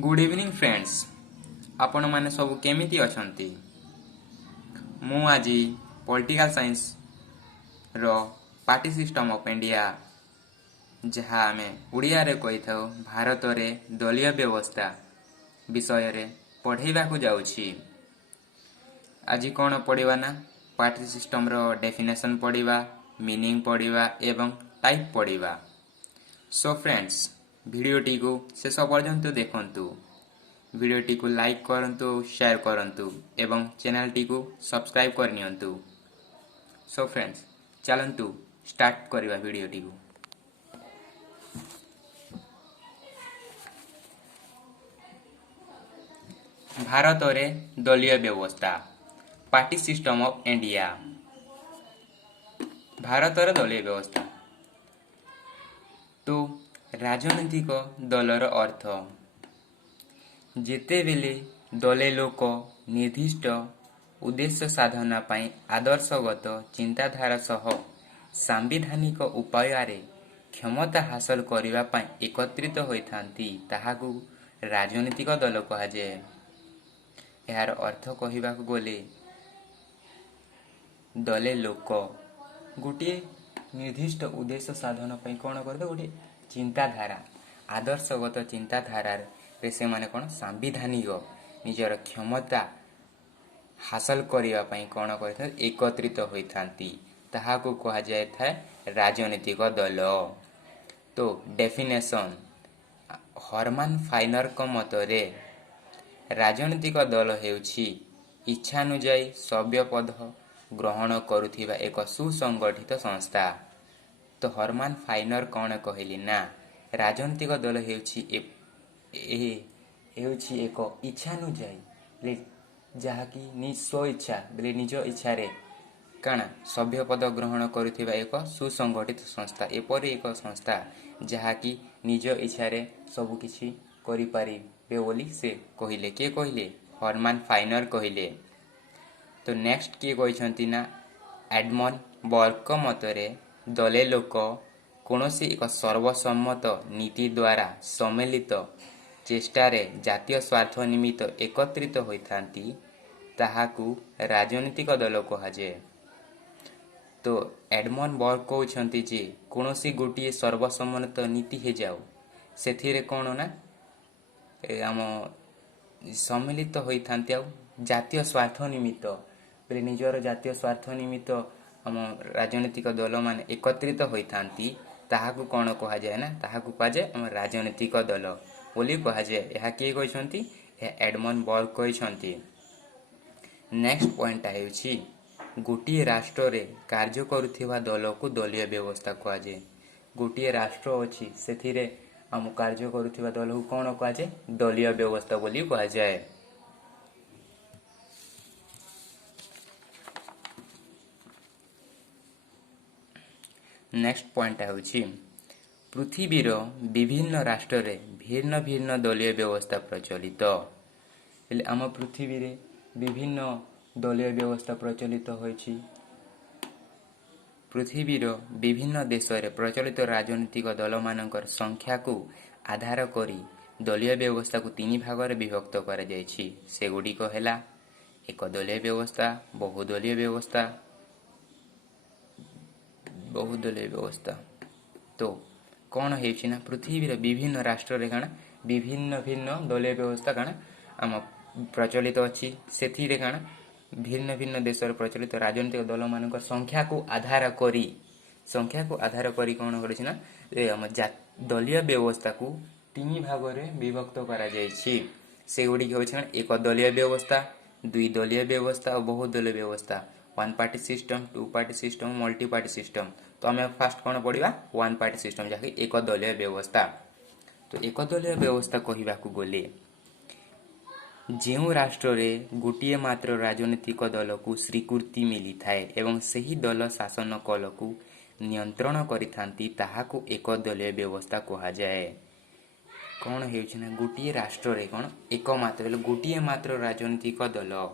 Good evening friends आपण माने सब केमिति अछंती। मु आज पॉलिटिकल साइंस रो पार्टी सिस्टम ऑफ इंडिया जहाँ आमे उड़िया रे कहि थाउ भारत रे दलीय व्यवस्था विषय रे पढ़ेबा को जाउछि। आज कोन पढ़िबा ना पार्टी सिस्टम रो डेफिनेशन पढ़िबा, मीनिंग पढ़िबा एवं टाइप पढ़िबा। सो फ्रेंड्स भिडियोटी को शेष पर्यंत देखंतु। भिडियोटी को लाइक करंतु, शेयर करंतु एवं चैनलटी को सब्सक्राइब करनियंतु। सो फ्रेंड्स चलंतु स्टार्ट करबा भिडियोटी को। भारत रे दलीय व्यवस्था party system of India. Bharat रे दलीय व्यवस्था तो राजनैतिक दलर अर्थ जेतेबेले दले लोक निर्दिष्ट उद्देश्य साधना पाई आदर्शगत चिंताधारा सह सांविधानिक उपाय क्षमता हासिल करिबा पाई एकत्रित होइथांती ताहाकू राजनैतिक दल कहा जाए। यार अर्थ कहिबा गले दले लोक गोटे निर्दिष्ट उद्देश्य साधन पाई कौन करते गोटे चिंताधारा आदर्शगत चिंताधारा रे से माने कौन सांविधानिक निजर क्षमता हासिल करिबा पाई कौन करते एकत्रित होइथांती ताहाकू कहा जाय थाए राजनैतिक दल। तो डेफिनेशन हरमान फाइनर को मतरे राजनैतिक दल हेउछि इच्छानुଯାୟୀ सभ्य पद ग्रहण करुथिबा एक सुसंगठित संस्था। तो हरमान फाइनर कौन कहले ना राजनैतिक दल हेउछि एक इच्छानुଯାୟୀ जहाँकि निज स्व इच्छा बोले निज इच्छा रे काना सभ्य पद ग्रहण करुथिबा एक सुसंगठित संस्था। एपरि एक संस्था जहाँकि निज इच्छा रे सब किछि करि पारिबे बोली से कहिले। के कहिले? हरमान फाइनर कहिले। तो नेक्स्ट किए कहिसंती ना एडमंड बर्ग मतरे दले लोक कौनसी एक सर्वसम्मत नीति द्वारा सम्मिलित चेष्टारे जातीय स्वार्थ निमित्त एकत्रित होइथांती ताहाकू राजनैतिक दल कहाजे। तो एडमंड बर्ग कहउछंती जे कौनसी गोटिए सर्वसम्मत नीति हे जाओ सेथिरे कौन ना आम सम्मिलित होइथांती आ जातीय स्वार्थ निमित्त बोले निजर जातीय स्वार्थ निमित्त आम राजनैतिक दल माने एकत्रित होइथांती ताहाकू कौन कहा जाए ना ताहाकू कहा जाए आम राजनैतिक दल बोली कहा जाए। यह किए कहिसंती एडमंड बर्ग कहिसंती। नेक्स्ट पॉइंट हेउछि गोटिए राष्ट्र रे कार्य करुथिबा दल को दलीय व्यवस्था कहा जाए। गोटिए राष्ट्र अछि सेथिरे आम कार्य करुथिबा दल को कौन कहा जाए दलीय व्यवस्था बोली कहा जाए। नेक्स्ट पॉइंट हेउछि पृथ्वीर विभिन्न राष्ट्र रे भिन्न भिन्न दलीय व्यवस्था प्रचलित। हेले आम पृथ्वी रे विभिन्न दलीय व्यवस्था प्रचलित होइछि। पृथ्वीर विभिन्न देश रे प्रचलित राजनीतिक दल मानकर संख्या को आधार करी दलीय व्यवस्था को तीन भाग रे विभक्त करा जायछि। सेगुडी को हेला एक दलीय व्यवस्था, बहुदलीय व्यवस्था, बहुदलीय व्यवस्था। तो कौन हेछि ना पृथ्वीर विभिन्न राष्ट्र रे काना विभिन्न भिन्न दलीय व्यवस्था काना आम प्रचलित अछि। सेथिरे काना भिन्न भिन्न देश रे प्रचलित राजनीतिक दल मानकर संख्या को आधार करी कौन करछि ना आम दलीय व्यवस्था को तीन भाग रे विभक्त करा जायछि। सेगुडी होछि ना एक दलीय व्यवस्था, दुई दलीय व्यवस्था और बहुदलीय व्यवस्था। One party system, two party system, multi party system. तो आम फास्ट कौन पढ़ा वन पार्टी सिस्टम जहाँकि एक दलीय व्यवस्था। तो एक दलीय व्यवस्था कहबाकू गले जेउ राष्ट्र रे गोटिए मात्र राजनीतिक दल को स्वीकृति मिली थाए एवं सही दल शासन कल को नियंत्रण करिथांती ताहाकू एक दलीय व्यवस्था कहा जाए। कौन हेउछि ना गोटिए राष्ट्र रे कौन एक मात्र बोले गोटिए मात्र राजनीतिक दल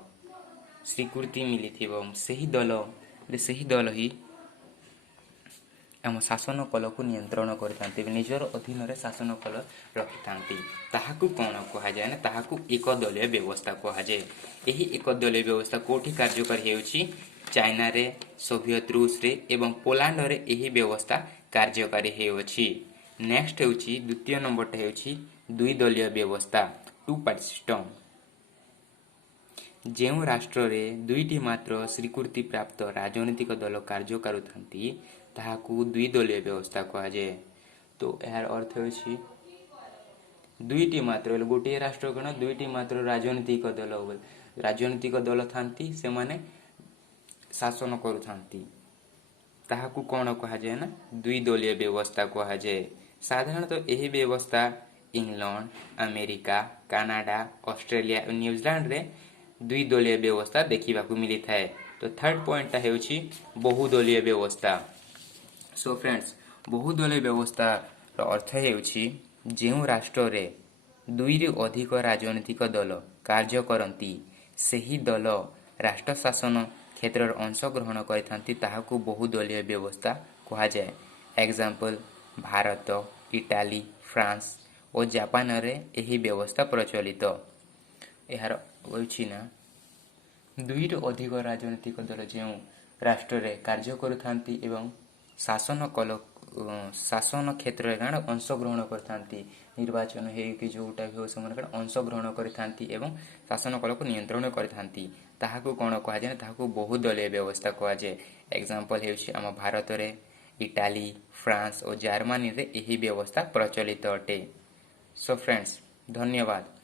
स्वीकृति मिली थी सही दल ही ଆମ ଶାସନ କଳକୁ ନିୟନ୍ତ୍ରଣ କରିଥାନ୍ତି, ନିଜର ଅଧୀନରେ ଶାସନ କଳ ରଖିଥାନ୍ତି। ତାହାକୁ କ'ଣ କୁହାଯାଏ ନା ତାହାକୁ ଏକଦଳୀୟ ବ୍ୟବସ୍ଥା କୁହାଯାଏ। ଏହି ଏକଦଳୀୟ ବ୍ୟବସ୍ଥା କେଉଁଠି କାର୍ଯ୍ୟକାରୀ ହେଉଛି? ଚାଇନାରେ, ସୋଭିଏତ ରୁଷରେ ଏବଂ ପୋଲାଣ୍ଡରେ ଏହି ବ୍ୟବସ୍ଥା କାର୍ଯ୍ୟକାରୀ ହେଉଅଛି। ନେକ୍ସଟ ହେଉଛି ଦ୍ୱିତୀୟ ନମ୍ବରଟା ହେଉଛି ଦୁଇ ଦଳୀୟ ବ୍ୟବସ୍ଥା, ଟୁ ପାର୍ଟି ସିଷ୍ଟମ। ଯେଉଁ ରାଷ୍ଟ୍ରରେ ଦୁଇଟି ମାତ୍ର ସ୍ୱୀକୃତି ପ୍ରାପ୍ତ ରାଜନୈତିକ ଦଳ କାର୍ଯ୍ୟ କରୁଥାନ୍ତି ତାହାକୁ ଦୁଇ ଦଳୀୟ ବ୍ୟବସ୍ଥା କୁହାଯାଏ। ତ ଏହାର ଅର୍ଥ ହେଉଛି ଦୁଇଟି ମାତ୍ର, ଗୋଟିଏ ରାଷ୍ଟ୍ର କ'ଣ ଦୁଇଟି ମାତ୍ର ରାଜନୈତିକ ଦଳ ଥାନ୍ତି, ସେମାନେ ଶାସନ କରୁଥାନ୍ତି, ତାହାକୁ କ'ଣ କୁହାଯାଏ ନା ଦୁଇ ଦଳୀୟ ବ୍ୟବସ୍ଥା କୁହାଯାଏ। ସାଧାରଣତଃ ଏହି ବ୍ୟବସ୍ଥା ଇଂଲଣ୍ଡ, ଆମେରିକା, କାନାଡା, ଅଷ୍ଟ୍ରେଲିଆ ଓ ନ୍ୟୁଜିଲାଣ୍ଡରେ ଦୁଇ ଦଳୀୟ ବ୍ୟବସ୍ଥା ଦେଖିବାକୁ ମିଳିଥାଏ। ତ ଥାର୍ଡ ପଏଣ୍ଟଟା ହେଉଛି ବହୁଦଳୀୟ ବ୍ୟବସ୍ଥା। ସୋ ଫ୍ରେଣ୍ଡସ୍, ବହୁଦଳୀୟ ବ୍ୟବସ୍ଥାର ଅର୍ଥ ହେଉଛି ଯେଉଁ ରାଷ୍ଟ୍ରରେ ଦୁଇରୁ ଅଧିକ ରାଜନୈତିକ ଦଳ କାର୍ଯ୍ୟ କରନ୍ତି ସେହି ଦଳ ରାଷ୍ଟ୍ର ଶାସନ କ୍ଷେତ୍ରରେ ଅଂଶଗ୍ରହଣ କରିଥାନ୍ତି ତାହାକୁ ବହୁଦଳୀୟ ବ୍ୟବସ୍ଥା କୁହାଯାଏ। ଏକ୍ସାମ୍ପଲ୍ ଭାରତ, ଇଟାଲୀ, ଫ୍ରାନ୍ସ ଓ ଜାପାନରେ ଏହି ବ୍ୟବସ୍ଥା ପ୍ରଚଳିତ। ଏହାର ହେଉଛି ନା ଦୁଇରୁ ଅଧିକ ରାଜନୈତିକ ଦଳ ଯେଉଁ ରାଷ୍ଟ୍ରରେ କାର୍ଯ୍ୟ କରୁଥାନ୍ତି ଏବଂ ଶାସନ କ୍ଷେତ୍ରରେ କ'ଣ ଅଂଶଗ୍ରହଣ କରିଥାନ୍ତି, ନିର୍ବାଚନ ହେଇକି ଯେଉଁଟା ବି ହେଉ ସେମାନେ କ'ଣ ଅଂଶଗ୍ରହଣ କରିଥାନ୍ତି ଏବଂ ଶାସନ କଳକୁ ନିୟନ୍ତ୍ରଣ କରିଥାନ୍ତି ତାହାକୁ କ'ଣ କୁହାଯାଏ ନା ତାହାକୁ ବହୁଦଳୀୟ ବ୍ୟବସ୍ଥା କୁହାଯାଏ। ଏକ୍ସାମ୍ପଲ୍ ହେଉଛି ଆମ ଭାରତରେ ଇଟାଲୀ, ଫ୍ରାନ୍ସ ଓ ଜର୍ମାନୀରେ ଏହି ବ୍ୟବସ୍ଥା ପ୍ରଚଳିତ ଅଟେ। ସୋ ଫ୍ରେଣ୍ଡସ୍, ଧନ୍ୟବାଦ।